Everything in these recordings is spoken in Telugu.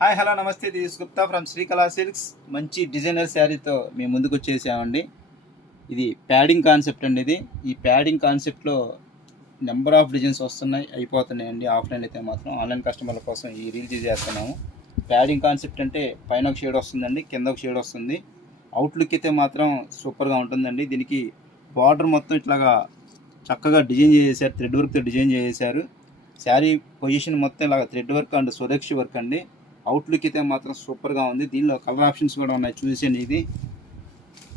హాయ్ హలో నమస్తే, this Gupta from Srikala silks. మంచి డిజైనర్ శారీతో మేము ముందుకు వచ్చేసామండి. ఇది ప్యాడింగ్ కాన్సెప్ట్ అండి. ఈ ప్యాడింగ్ కాన్సెప్ట్లో నెంబర్ ఆఫ్ డిజైన్స్ వస్తున్నాయి, అయిపోతున్నాయండి. ఆఫ్లైన్ అయితే మాత్రం ఆన్లైన్ కస్టమర్ల కోసం ఈ రీల్స్ చేస్తున్నాము. ప్యాడింగ్ కాన్సెప్ట్ అంటే పైన ఒక షేడ్ వస్తుందండి, కింద ఒక షేడ్ వస్తుంది. అవుట్లుక్ అయితే మాత్రం సూపర్గా ఉంటుందండి. దీనికి బార్డర్ మొత్తం ఇట్లాగా చక్కగా డిజైన్ చేసేసారు, థ్రెడ్ వర్క్తో డిజైన్ చేసేసారు. శారీ పొజిషన్ మొత్తం ఇలాగ thread work and Suraksha work అండి. అవుట్లుక్ అయితే మాత్రం సూపర్గా ఉంది. దీనిలో కలర్ ఆప్షన్స్ కూడా ఉన్నాయి, చూసేయండి. ఇది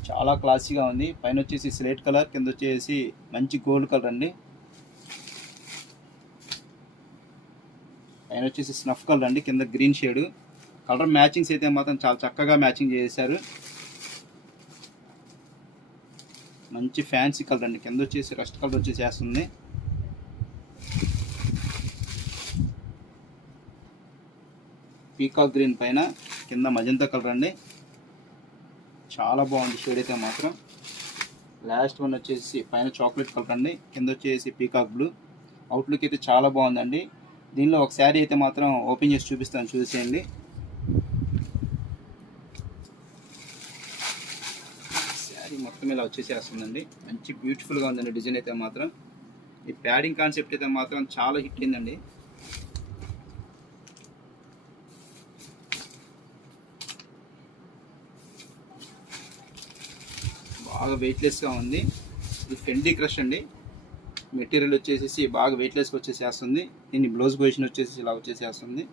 చాలా క్లాసీగా ఉంది. పైన వచ్చేసి స్లేట్ కలర్, కింద వచ్చేసి మంచి గోల్డ్ కలర్ అండి. పైన వచ్చేసి స్నఫ్ కలర్ అండి, కింద గ్రీన్ షేడ్. కలర్ మ్యాచింగ్స్ అయితే మాత్రం చాలా చక్కగా మ్యాచింగ్ చేశారు. మంచి ఫ్యాన్సీ కలర్ అండి. కింద వచ్చేసి రస్ట్ కలర్ వచ్చేసి వేస్తుంది. పీకాక్ గ్రీన్ పైన కింద మజంతా కలర్ అండి. చాలా బాగుంది షేడ్ అయితే మాత్రం. లాస్ట్ వన్ వచ్చేసి పైన చాక్లెట్ కలర్ అండి, కింద వచ్చేసి పీకాక్ బ్లూ. అవుట్లుక్ అయితే చాలా బాగుందండి. దీనిలో ఒక శారీ అయితే మాత్రం ఓపెన్ చేసి చూపిస్తాను, చూసేయండి. శారీ మొత్తం ఇలా వచ్చేసేస్తుందండి. మంచి బ్యూటిఫుల్గా ఉందండి డిజైన్ అయితే మాత్రం. ఈ ప్యాడింగ్ కాన్సెప్ట్ అయితే మాత్రం చాలా హిట్ అయిందండి. బాగా వెయిట్లెస్గా ఉంది. ఇది ఫెండీ క్రష్ అండి. మెటీరియల్ వచ్చేసి బాగా వెయిట్లెస్గా వచ్చేసేస్తుంది. దీన్ని బ్లౌజ్ పొజిషన్ వచ్చేసి ఇలా వచ్చేసేస్తుంది.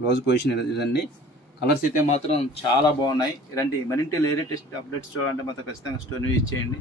బ్లౌజ్ పొజిషన్ ఇదండి. కలర్స్ అయితే మాత్రం చాలా బాగున్నాయి. ఇలాంటి మరింటి లేటెస్ట్ అప్డేట్స్ చూడాలంటే మాత్రం ఖచ్చితంగా స్టోర్ విజిట్ చేయండి.